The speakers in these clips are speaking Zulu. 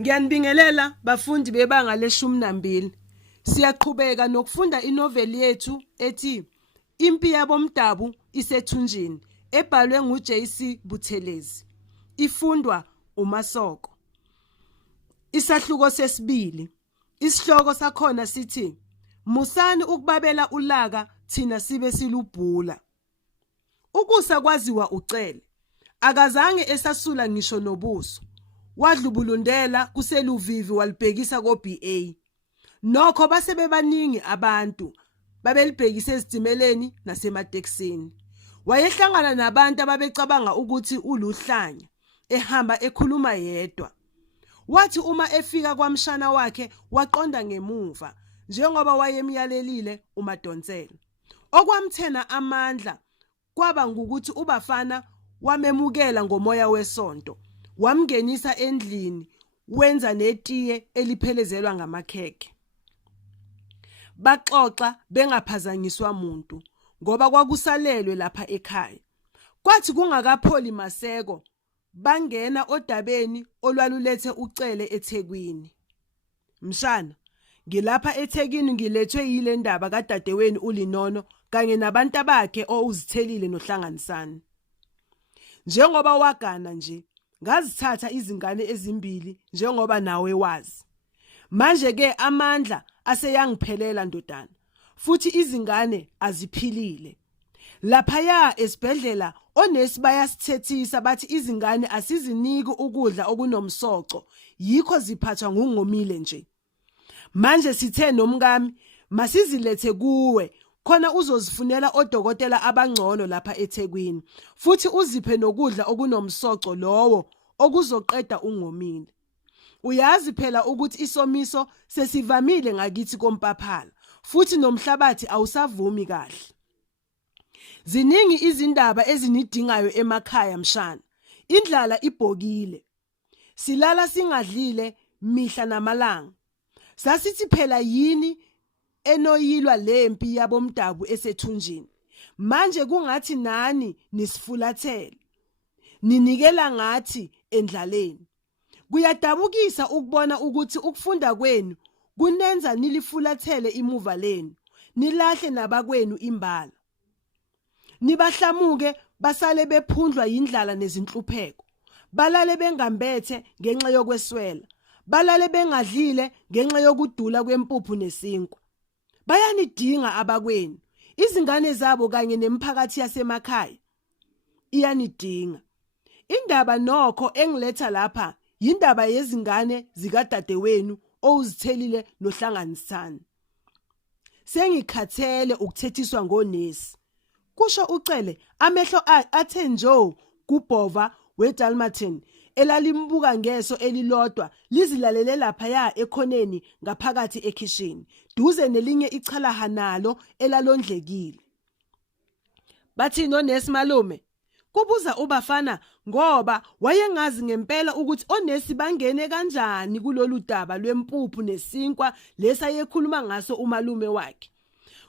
Ngiyanibingelela bafundi bebanga le-12. Siyaqhubeka nokufunda inoveli yethu ethi Impi yabomdabu isethunjini ebhalwe nguJC Buthelezi. Ifundwa uMasoko. Isahluko sesibili. Isihloko sakhona sithi Musani ukubabela ulaka thina sibe silubhula. Ukusa kwaziwa ucele. Akazange esasula ngisho nobuso. Wadlubulundela kuseluvivi walibhekisa ko-BA. Nokho base bebaningi abantu babelibhekise ezitimeleni nasematekisini. Wayehlangana nabantu ababecabanga ukuthi uluhlanya, ehamba ekhuluma yedwa. Wathi uma efika kwamshana wakhe waqonda ngemuva, njengoba wayemyalelile uMadonsela. Okwamthena amandla kwaba ngukuthi uBafana wamemukela ngomoya wesonto. Wamngenisa endlini, wenza netiye eliphelezelwa ngamakhekhe. Baxoxa bengaphazanyiswa muntu, ngoba kwakusalelwe lapha ekhaya. Kwathi kungakapholi maseko, bangena odabeni olwalulethe ucele eThekwini. Mshana, ngilapha eThekwini ngilethwe yile ndaba kadadewenu uLinono kanye nabantu bakhe owuzithelile nohlanganisana. Njengoba wagana nje, ngazithatha izingane ezimbili njengoba nawe wazi. Manje ke amandla aseyangiphelela ndodana, futhi izingane aziphilile. Laphaya esibhedlela onesi bayasithethisa bathi izingane asiziniki ukudla okunomsoco, yikho ziphathwa ngungomile nje. Manje sithe nomkami masizilethe kuwe khona uzozifunela odokotela abangcono lapha eThekwini, futhi uziphe nokudla okunomsoco lowo okuzoqeda ungomile. Uyazi phela ukuthi isomiso sesivamile ngakithi koMpaphala, futhi nomhlabathi awusavumi kahle. Ziningi izindaba ezinidingayo emakhaya mshana. Indlala ibhokile. Silala singadlile mihla namalanga. Sasithi phela yini enoyilwa lempi yabomdabu esethunjini. Manje kungathi nani nisifulathele. Ninikela ngathi endlaleni. Kuyadabukisa ukubona ukuthi ukufunda kwenu kunenza nilifulathele imuva lenu, nilahle nabakwenu imbala. Nibahlamuke basale bephundlwa yindlala nezinhlupheko. Balale bengambethe ngenxa yokweswela. Balale bengadlile ngenxa yokudula kwempuphu nesinkwa. Bayanidinga abakwenu, izingane zabo kanye nemiphakathi yasemakhaya iyanidinga. Indaba nokho engiletha lapha yindaba yezingane zikadadewenu owuzithelile nohlanganisana. Sengikhathele ukuthethiswa ngonesi. Kusho ucele amehlo athe njo kubhova weDalmatin elalimbuka ngeso elilodwa lizilalele lapha ekhoneni ngaphakathi ekhishini, duze nelinye icalaha nalo elalondlekile. Bathi nonesi malume, kubuza uBafana ngoba wayengazi ngempela ukuthi onesi bangene kanjani kulolu daba lwempuphu nesinkwa lesa yekhuluma ngaso umalume wakhe.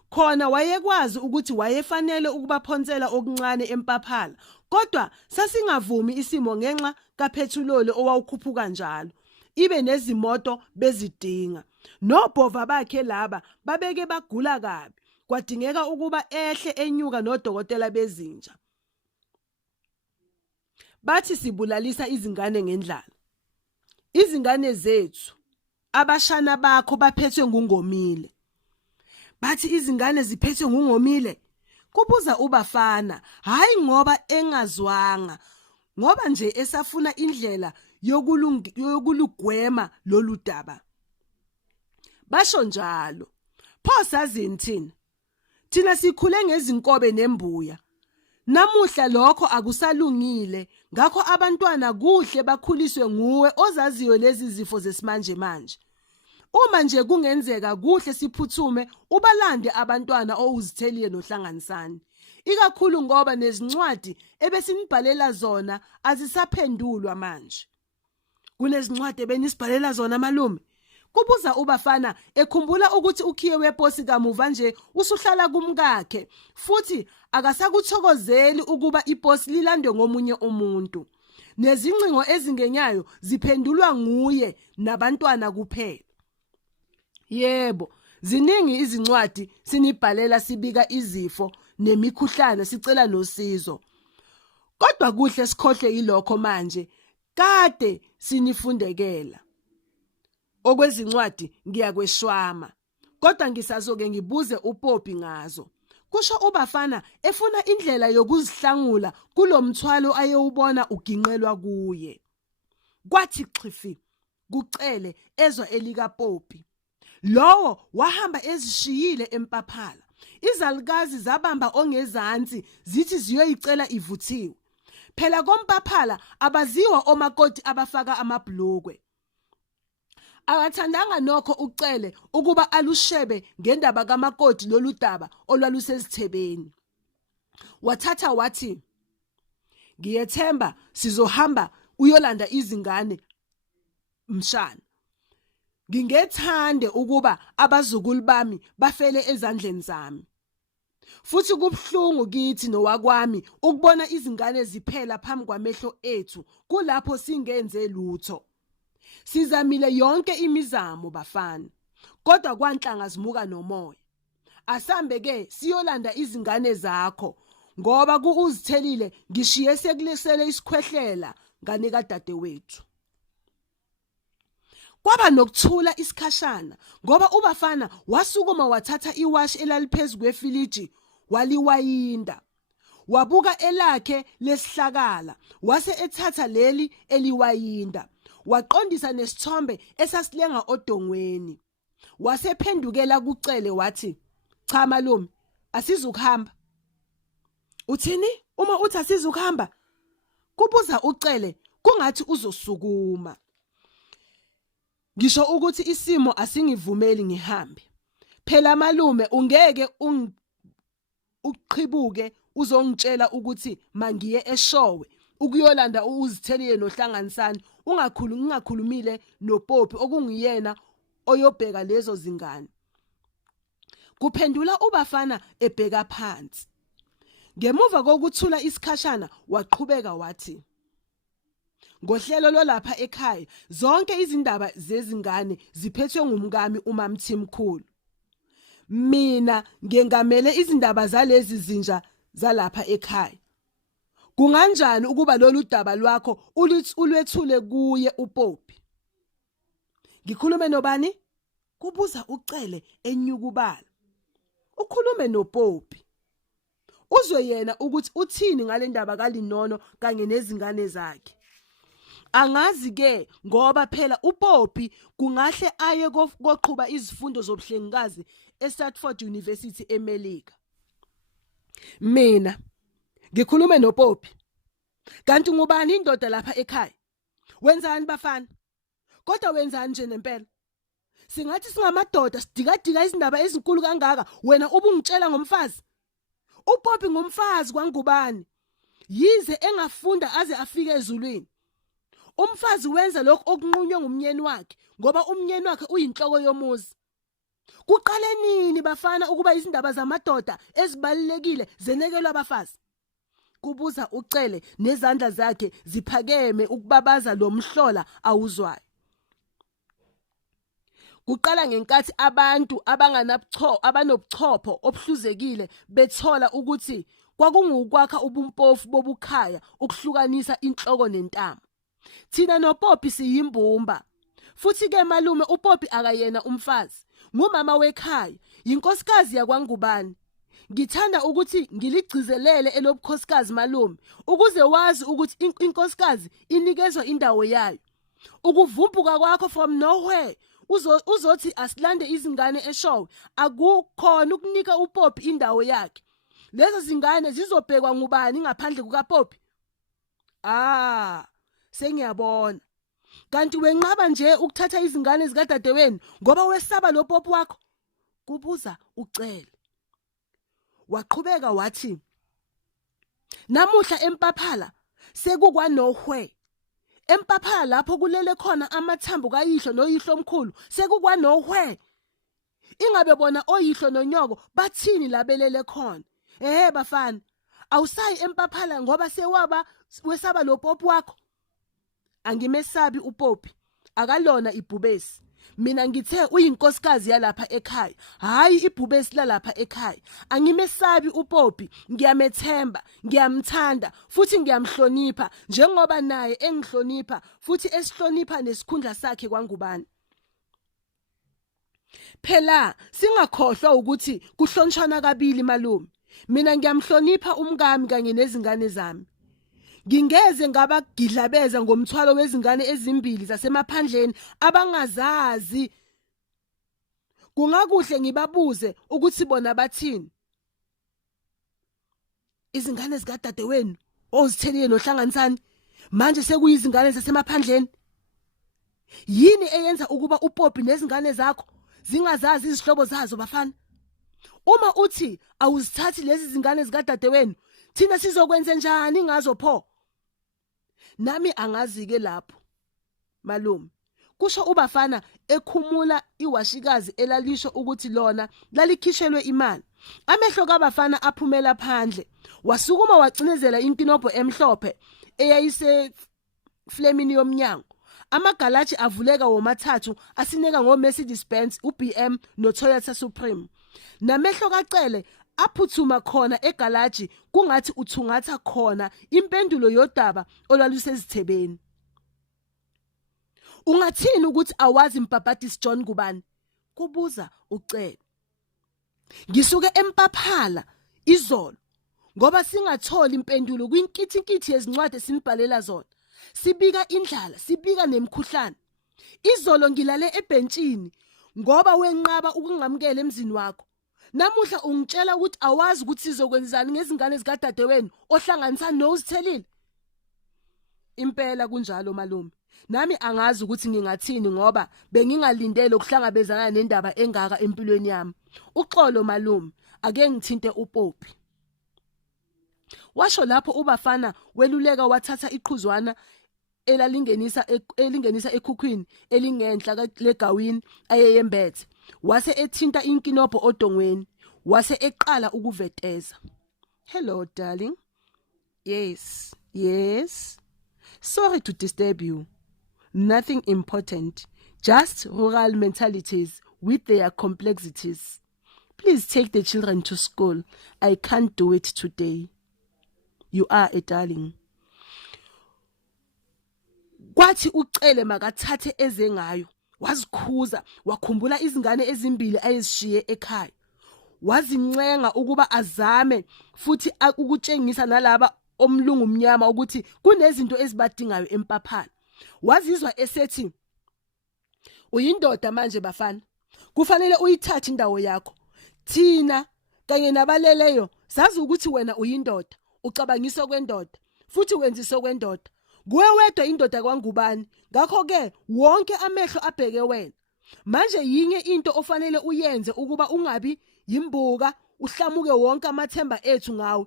Khona wayekwazi ukuthi wayefanele ukubaphonsela okuncane eMpaphala, kodwa sasingavumi isimo ngenxa kaphethuloli owawukhuphuka njalo, ibe nezimoto bezidinga. Nobhova bakhe laba babeke bagula kabi, kwadingeka ukuba ehle enyuka nodokotela bezinja. Bathi sibulalisa izingane ngendlala. Izingane zethu, abashana bakho baphethwe ngungomile. Bathi izingane ziphethwe ngungomile. Kubuza uBafana, hayi ngoba engazwanga, ngoba nje esafuna indlela yokulugwema lolu daba. Basho njalo. Pho sazini thina? Thina sikhule ngezinkobe nembuya. Namuhla lokho akusalungile, ngakho abantwana kuhle bakhuliswe nguwe ozaziyo lezi zifo zesimanje manje. Uma nje kungenzeka kuhle siphuthume ubalande abantwana owuzithelile nohlanganisana. Ikakhulu ngoba nezincwadi ebesinibhalela zona azisaphendulwa manje. Kunezincwadi ebenisibhalela zona malume? Kubuza uBafana ekhumbula ukuthi ukhiye weposi kamuva nje usuhlala kumkakhe, futhi akasakuthokozeli ukuba iposi lilandwe ngomunye umuntu. Nezincingo ezingenyayo ziphendulwa nguye nabantwana kuphela. Yebo, ziningi izincwadi sinibhalela sibika izifo nemikhuhlane sicela nosizo. Kodwa kuhle sikhohle yilokho manje kade sinifundekela. Okwezincwadi ngiyakweshwama, kodwa ngisazoke ngibuze uPopi ngazo. Kusho uBafana efuna indlela yokuzihlangula kulomthwalo ayewubona uginqelwa kuye. Kwathi xifi kucele ezwa elikaPopi. Lowo wahamba ezishiyile eMpaphala. Izalukazi zabamba ongezansi zithi ziyoyicela ivuthiwe. Phela koMpaphala abaziwa omakoti abafaka amabhlukwe. Akathandanga nokho ucele ukuba alushebe ngendaba kamakoti lolu daba olwalusezithebeni. Wathatha wathi, ngiyethemba sizohamba uyolanda izingane mshana. Ngingethande ukuba abazukulu bami bafele ezandleni zami. Futhi kubhlungu kithi nowakwami ukubona izingane ziphela phambi kwamehlo ethu kulapho singenze lutho. Sizamile yonke imizamo Bafana, kodwa kwanhlanga zimuka nomoya. Asambe ke siyolanda izingane zakho ngoba kuuzithelile ngishiye sekulesele isikhwehlela ngane kadadewethu. Kwaba nokuthula isikhashana ngoba uBafana wasukuma wathatha iwashi elaliphezu kwefiliji waliwayinda. Wabuka elakhe lesihlakala wase ethatha leli eliwayinda. Waqondisa nesithombe esasilenga odongweni. Wasephendukela kucele wathi, cha malume, asizukuhamba. Uthini uma uthi asizukuhamba? Kubuza ucele kungathi uzosukuma. Ngisho ukuthi isimo asingivumeli ngihambe. Phela malume ungeke uqhibuke uzongitshela ukuthi mangiye eShowe ukuyolanda uzithelile nohlanganisani ungakhulumile noPopi okungiyena oyobheka lezo zingane. Kuphendula uBafana ebheka phansi. Ngemuva kokuthula isikhashana waqhubeka wathi, ngohlelo lolapha ekhaya zonke izindaba zezingane ziphethwe ngumkami uMamthimkhulu. Mina ngengamele izindaba zalezi zinja zalapha ekhaya. Kunganjani ukuba lolu daba lwakho ulwethule kuye uPopi? Ngikhulume nobani? Kubuza ucele enyukubala. Ukhulume noPopi. Uzwe yena ukuthi uthini ngale ndaba kaLinono kanye nezingane zakhe. Angazi ke ngoba phela uPopi kungahle aye koqhuba izifundo zobuhlengikazi eStratford University eMelika. Mina ngikhulume noPopi. Kanti ngubani indoda lapha ekhaya? Wenzani Bafana? Kodwa wenzani nje nempela? Singathi singamadoda sidikadika izindaba ezinkulu kangaka wena ubungitshela ngomfazi. uPopi ngumfazi kwaNgubane. Yize engafunda aze afike ezulwini. Umfazi wenza lokho okunqunywe ngumnyeni wakhe ngoba umnyeni wakhe uyinhloko yomuzi. Kuqale nini Bafana ukuba izindaba zamadoda ezibalekile zenekelwa abafazi? Kubuza ucele nezandla zakhe ziphakeme ukubabaza lo mhlola awuzwayo. Kuqala ngenkathi abantu abanobuchopho obuhluzekile bethola ukuthi kwakungukwakha ubumpofu bobukhaya ukuhlukanisa inhloko nentamo. Thina noPopi siyimbumba. Futhi ke malume uPopi akayena umfazi, ngumama wekhaya, yinkosikazi yakwaNgubane. Ngithanda ukuthi ngiligcizelele elobukhosikazi malume ukuze wazi ukuthi inkosikazi inikezwa indawo yayo. Ukuvumbuka kwakho from nowhere uzothi asilande izingane eShowe akukhona ukunika uPopi indawo yakhe. Lezo zingane zizobhekwa ngubani ngaphandle kukaPopi? Sengiyabona. Kanti wenqaba nje ukuthatha izingane zikadadewenu ngoba wesaba lo Popi wakho? Kubuza ucele. Waqhubeka wathi, namuhla eMpaphala sekukwanohwe. EMpaphala lapho kulele khona amathambo kayihlo noyihlo omkhulu sekukwanohwe. Ingabe bona oyihlo nonyoko bathini labelele khona? Bafana, awusayi eMpaphala ngoba wesaba lo Popi wakho? angimesabi uPopi, akalona ibhubesi. Mina ngithe uyinkosikazi yalapha ekhaya, hayi ibhubesi lalapha ekhaya. Angimesabi uPopi, ngiyamethemba, ngiyamthanda futhi ngiyamhlonipha njengoba naye engihlonipha futhi esihlonipha nesikhundla sakhe kwaNgubane. Phela singakhohlwa ukuthi kuhlonishana kabili malume. Mina ngiyamhlonipha umkami kanye nezingane zami. Ngingeze ngabagidlabeza ngomthwalo wezingane ezimbili zasemaphandleni abangazazi. Kungakuhle ngibabuze ukuthi bona bathini. Izingane zikadadewenu ozithelile nohlanganisani manje sekuyizingane zasemaphandleni. Yini eyenza ukuba uPopi nezingane zakho zingazazi izihlobo zazo bafana? Uma uthi awuzithathi lezi zingane zikadadewenu, thina sizokwenza njani ngazo pho? Nami angazi-ke lapho malume. Kusho ubafana ekhumula iwashikazi elalisho ukuthi lona lalikhishelwe imali. Amehlo kabafana aphumela phandle. Wasukuma wacinezela inkinobho emhlophe eyayise flemini yomnyango. Amagalaji avuleka womathathu asineka ngo-Mercedes Benz, uBM noToyota Supreme. Namehlo kaCele aphuthuma khona egalaji kungathi uthungatha khona impendulo yodaba olwalusezithebeni. Ungathini ukuthi awazi Mpapatisi John Ngubane? Kubuza uCele. Ngisuke empaphala izolo ngoba singatholi impendulo kwinkithinkithi yezincwadi sinibhalela zona. Sibika indlala, sibika nemkhuhlane. Izolo ngilale ebhentshini ngoba wenqaba ukungamukela emzini wakho. Namuhla ungitshela ukuthi awazi ukuthi sizokwenzani ngezingane zikadadewenu ohlanganisa nozithelile. Impela kunjalo malume. Nami angazi ukuthi ngingathini ngoba bengingalindele ukuhlangabezana nendaba engaka empilweni yami. Uxolo malume, ake ngithinte uPopi. Washo lapho ubafana weluleka wathatha iqhuzwana elingenisa ekhukhwini elingenhla legawini ayeyembethe. Wase ethinta inkinobho odongweni, wase eqala ukuveteza. Hello darling. Yes. Sorry to disturb you. Nothing important. Just rural mentalities with their complexities. Please take the children to school. I can't do it today. You are a darling. Kwathi uCele makathathe ezengayo, wazikhuza, wakhumbula izingane ezimbili ayezishiye ekhaya. Wazincenga ukuba azame futhi ukutshengisa nalaba omlungu umnyama ukuthi kunezinto ezibadingayo empaphala. Wazizwa esethi, uyindoda manje bafana, kufanele uyithathe indawo yakho. Thina kanye nabaleleyo sazi ukuthi wena uyindoda, ucabangisa kwendoda futhi wenzisa kwendoda. Kuwe wedwa indoda kwaNgubane, ngakho-ke wonke amehlo abheke wena. Manje yinye into ofanele uyenze ukuba ungabi yimbuka, uhlamuke wonke amathemba ethu ngawe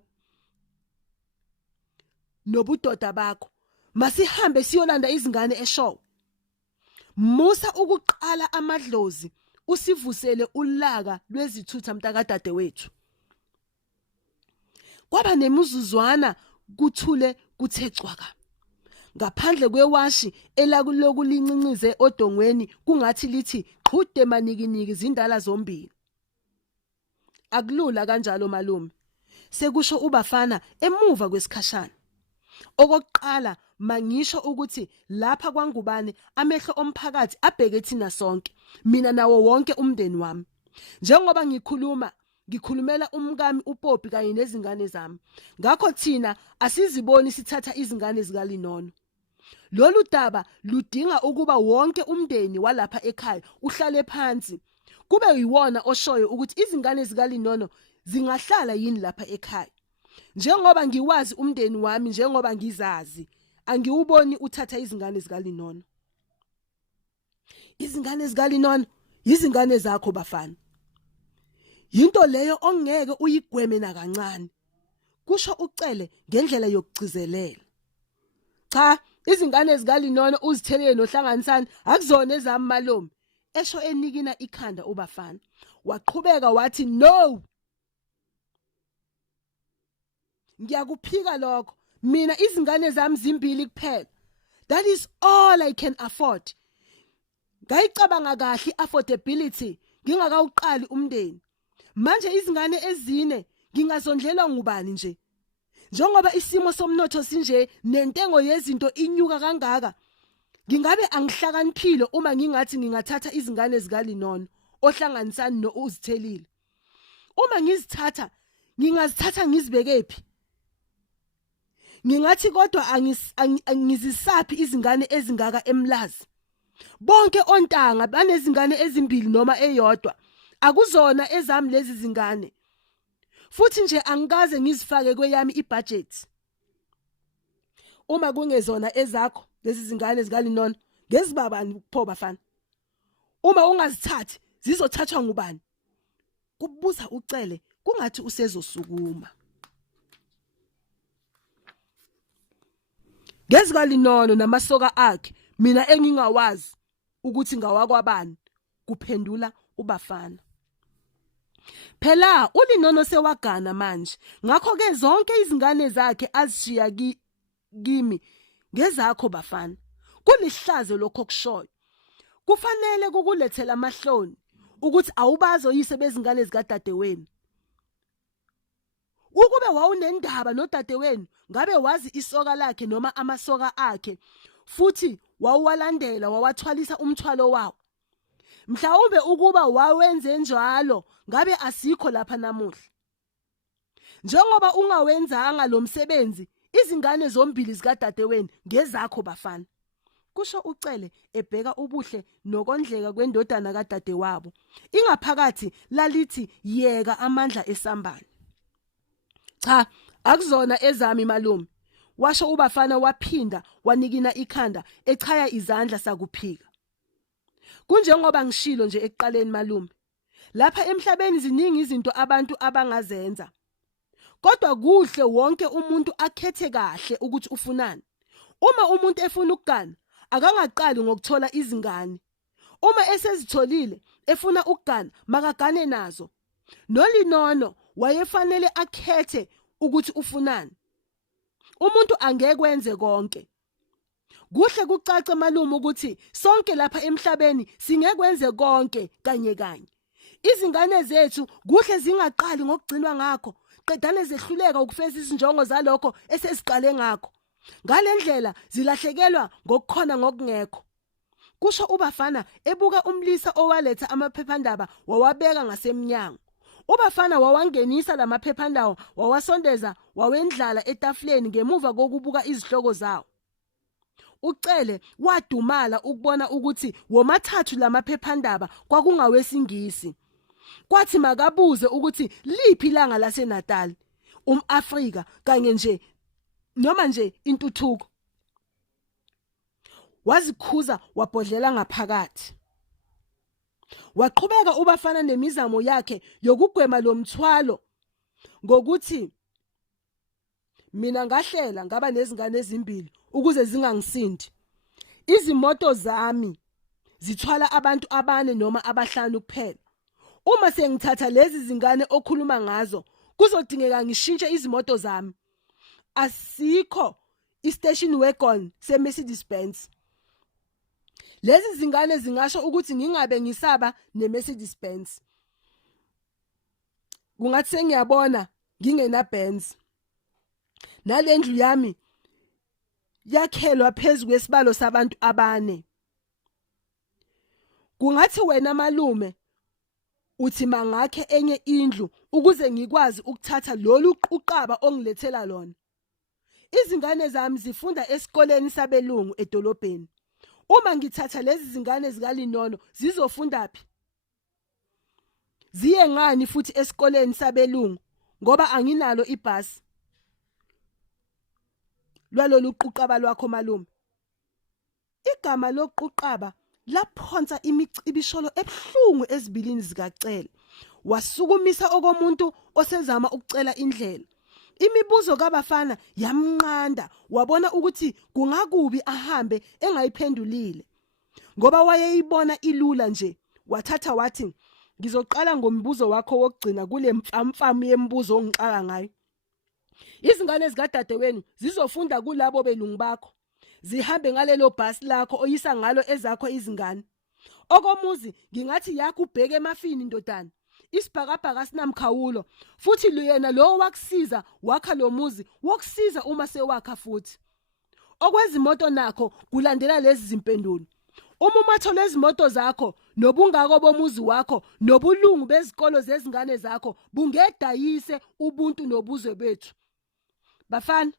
nobudoda bakho. Masihambe siyolanda izingane eShowe. Musa ukuqala amadlozi, usivusele ulaka lwezithutha mntakadade wethu. Kwaba nemizuzwana kuthule kuthe cwaka. Ngaphandle kwewashi elakulokulincincize odongweni kungathi lithi qhude manikiniki zindala zombili. Akulula kanjalo malume. Sekusho ubafana emuva kwesikhashana. Okokuqala mangisho ukuthi lapha kwaNgubane amehlo omphakathi abheke thina sonke, mina nawo wonke umndeni wami. Njengoba ngikhulumela umkami uPopi kanye nezingane zami. Ngakho thina asiziboni sithatha izingane zikaLinono. Lolu daba ludinga ukuba wonke umndeni walapha ekhaya uhlale phansi. Kube yiwona oshoyo ukuthi izingane zikaLinono zingahlala yini lapha ekhaya. Njengoba ngiwazi umndeni wami, njengoba ngizazi, angiwuboni uthatha izingane zikaLinono. Izingane zikaLinono izingane zakho bafana. Yinto leyo ongeke uyigweme nakancane. Kusho uCele ngendlela yokugcizelela. Cha, izingane zikaLinono uzithelele nohlanganisani akuzona ezami malume. Esho enikina ikhanda ubafana. Waqhubeka wathi no. Ngiyakuphika lokho. Mina izingane zami zimbili kuphela. That is all I can afford. Ngayicabanga kahle affordability ngingakawuqali umndeni. Manje izingane ezine ngingazondlelwa ngubani nje? Njengoba isimo somnotho sinje nentengo yezinto inyuka kangaka, ngingabe angihlakaniphile uma ngingathi ngingathatha izingane zikaLinono ohlanganisani noUzithelile. Uma ngizithatha, ngingazithatha ngizibekephi? Ngingathi kodwa angizisaphi izingane ezingaka eMlazi. Bonke ontanga banezingane ezimbili noma eyodwa. Akuzona ezami lezi zingane. Futhi nje angikaze ngizifake kweyami ibudget. Uma kungezona ezakho lezi zingane zikaLinono, ngezibabani pho bafana? Uma ungazithathi, zizothathwa ngubani? Kubuza ucele kungathi usezosukuma. NgezikaLinono namasoka akhe, mina engingawazi ukuthi ngawakwabani, kuphendula uBafana. Phela uLinono sewagana manje, ngakho ke zonke izingane zakhe azishiya kimi ngezakho Bafana. Kulihlazo lokho kushoyo. Kufanele kukulethela amahloni ukuthi awubazoyise bezingane zikadadewenu. Ukube wawunendaba nodadewenu, ngabe wazi isoka lakhe noma amasoka akhe, futhi wawuwalandela wawathwalisa umthwalo wawo. Mhlawumbe ukuba wawenze njalo, ngabe asikho lapha namuhla. Njengoba ungawenzanga lo msebenzi, izingane zombili zikadadewenu ngezakho Bafana. Kusho ucele ebheka ubuhle nokondleka kwendodana kadadewabo. Ingaphakathi lalithi yeka amandla esambane. Cha, akuzona ezami malume. Washo uBafana waphinda wanikina ikhanda echaya izandla sakuphika. Kunjengoba ngishilo nje ekuqaleni malume. Lapha emhlabeni ziningi izinto abantu abangazenza. Kodwa kuhle wonke umuntu akhethe kahle ukuthi ufunani. Uma umuntu efuna ukugana, akangaqali ngokuthola izingane. Uma esezitholile efuna ukugana, makagane nazo. NoLinono wayefanele akhethe ukuthi ufunani. Umuntu angeke kwenze konke. Kuhle kucace malume ukuthi sonke lapha emhlabeni singekwenze konke kanye kanye. Izingane zethu kuhle zingaqali ngokugcinwa ngakho, qedane zehluleka ukufeza izinjongo zalokho esesiqale ngakho. Ngalendlela zilahlekelwa ngokukhona ngokungekho. Kusho uBafana ebuka umlisa owaletha amaphephandaba wawabeka ngasemnyango. uBafana wawangenisa lamaphephandaba wawasondeza wawendlala etafuleni ngemuva kokubuka izihloko zawo. Ucele wadumala ukubona ukuthi womathathu lamaphephandaba kwakungawesingisi. Kwathi makabuze ukuthi liphi ilanga laseNatal, umAfrika kanye nje noma nje intuthuko. Wazikhuza wabhodlela ngaphakathi. Waqhubeka uBafana nemizamo yakhe yokugwema lo mthwalo ngokuthi mina ngahlela ngaba nezingane ezimbili ukuze zingangisindi. Izimoto zami zithwala abantu abane noma abahlanu kuphela. Uma sengithatha lezi zingane okhuluma ngazo, kuzodingeka ngishintshe izimoto zami. Asikho i-station wagon se-Mercedes Benz. Lezi zingane zingasho ukuthi ngingabe ngisaba ne-Mercedes Benz. Kungathi sengiyabona ngingena Benz. Nalendlu yami yakhelwa phezulu kwesibalo sabantu abane. Kungathi wena malume uthi mangakhe enye indlu ukuze ngikwazi ukuthatha lolu uqaba ongilethela lona. Izingane zami zifunda esikoleni sabelungu edolobheni. Uma ngithatha lezi zingane zikaLinono zizofunda phi? Ziye ngani futhi esikoleni sabelungu ngoba anginalo ibhasi. Lwalolu quqaba lwakho malume. Igama loquqaba laphonsa imicibisholo ebhlungu ezibilini zikacele. Wasukumisa okomuntu osezama ukucela indlela. Imibuzo kaBafana yamnqanda, wabona ukuthi kungakubi ahambe engayiphendulile. Ngoba wayeyibona ilula nje, wathatha wathi, ngizoqala ngombuzo wakho wokugcina kule mfamfamu yemibuzo ongixaka ngayo. Izingane zikadadewenu zizofunda kulabo belungu bakho. zihambe ngalelo bhasi lakho oyisa ngalo ezakho izingane. Okomuzi ngingathi yakho ubheke emafini ndodana. Isibhakabhaka sinamkhawulo futhi luyena lo wakusiza wakha lo muzi wokusiza uma sewakha futhi. Okwezimoto nakho kulandela lezi zimpendulo. Uma umathola izimoto zakho nobungako bomuzi wakho nobulungu bezikolo zezingane zakho bungedayise ubuntu nobuzwe bethu. Bafana,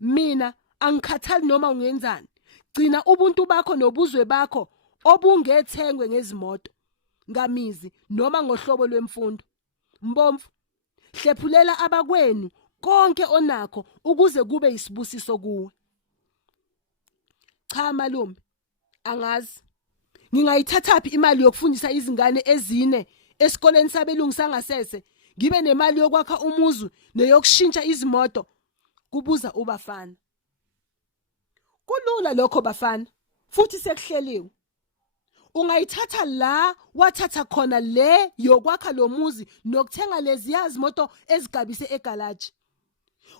mina angikhathali noma ungenzani. Gcina ubuntu bakho nobuzwe bakho obungethengwe ngezimoto, ngamizi noma ngohlobo lwemfundo. Mbomvu, hlephulela abakwenu konke onakho ukuze kube isibusiso kuwe. Cha malume, angazi ngingayithathaphi imali yokufundisa izingane ezine esikoleni sabelungu sangasese, ngibe nemali yokwakha umuzi neyokushintsha izimoto, kubuza ubafana. Kulula lokho bafana, futhi sekuhleliwe. Ungayithatha la wathatha khona le yokwakha lo muzi nokuthenga lezi izimoto ezigabise egalaji.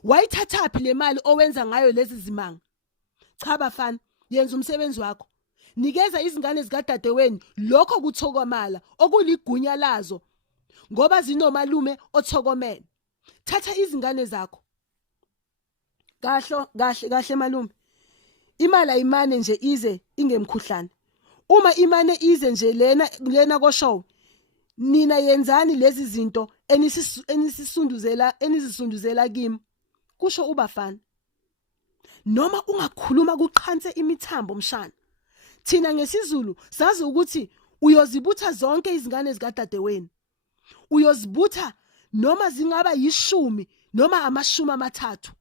Wayithathaphi le mali owenza ngayo lezi zimanga? Cha bafana, yenza umsebenzi wakho. Nikeza izingane zikadadewenu lokho kuthokomala okuligunya lazo ngoba zinomalume othokomele. Thatha izingane zakho. Kahle malume. Imali ayimane nje ize ingemkhuhlane. Uma imane ize nje lena koshow, nina yenzani lezi zinto enizisunduzela kimi, kusho ubafana. Noma ungakhuluma kuqhanse imithambo mshana. Thina ngesiZulu sazi ukuthi uyozibutha zonke izingane zikadadewenu. Uyozibutha noma zingaba 10 noma 30.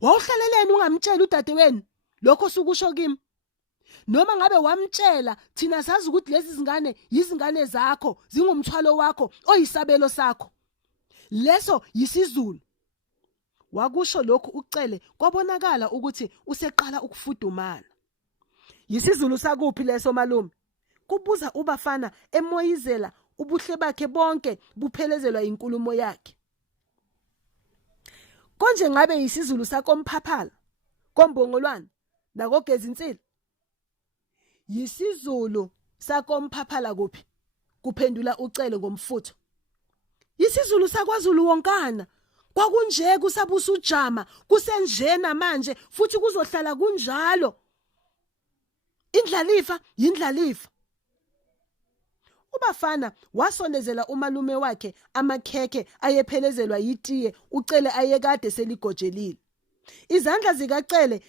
Wawuhlaleleni ungamtshela udadewenu lokho sukusho kimi? Noma ngabe wamtshela, thina sazi ukuthi lezi zingane yizingane zakho, zingumthwalo wakho oyisabelo sakho. Leso yisiZulu. Wakusho lokhu ucele kwabonakala ukuthi useqala ukufudumala. YisiZulu sakuphi leso malume? Kubuza ubafana emoyizela ubuhle bakhe bonke buphelezelwa inkulumo yakhe. Konje ngabe yisiZulu sakoMphaphela, koMbongolwane nakoGezinsila? YisiZulu sakoMphaphela kuphi? Kuphendula ucele ngomfutho. YisiZulu sakwaZulu wonkana. Kwakunje kusabusa ujama, kusenjena manje futhi kuzohlala kunjalo. Indlalifa yindlalifa. Ubafana wasondezela umalume wakhe amakhekhe ayephelezelwa yitiye ucele ayekade seligojelile. Izandla zikacele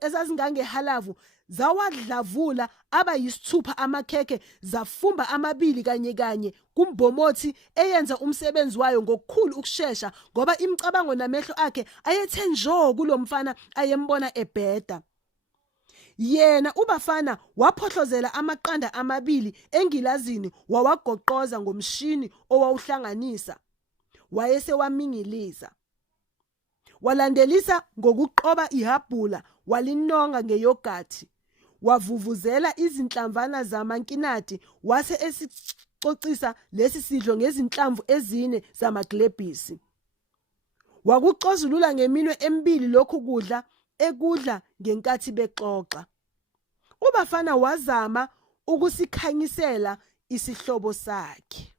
ezazingangehalavu zawadlavula aba yisithupha amakhekhe, zafumba amabili kanye kumbomothi eyenza umsebenzi wayo ngokukhulu ukusheshsha ngoba imicabango namehlo akhe ayethe njo kulomfana ayembona ebheda. Yena ubafana waphohlozela amaqanda amabili engilazini wawagoqoza ngomshini owawuhlanganisa. Wayesewamingiliza. Walandelisa ngokuqoba ihabhula, walinonga ngeyogathi. Wavuvuzela izinhlamvana zamankinati wase esicocisa lesi sidlo ngezinhlamvu ezine zamaglebhisi. Wakuxozulula ngeminwe emibili lokhu kudla ekudla ngenkathi bexoxa. Ubafana wazama ukusikhanyisela isihlobo sakhe.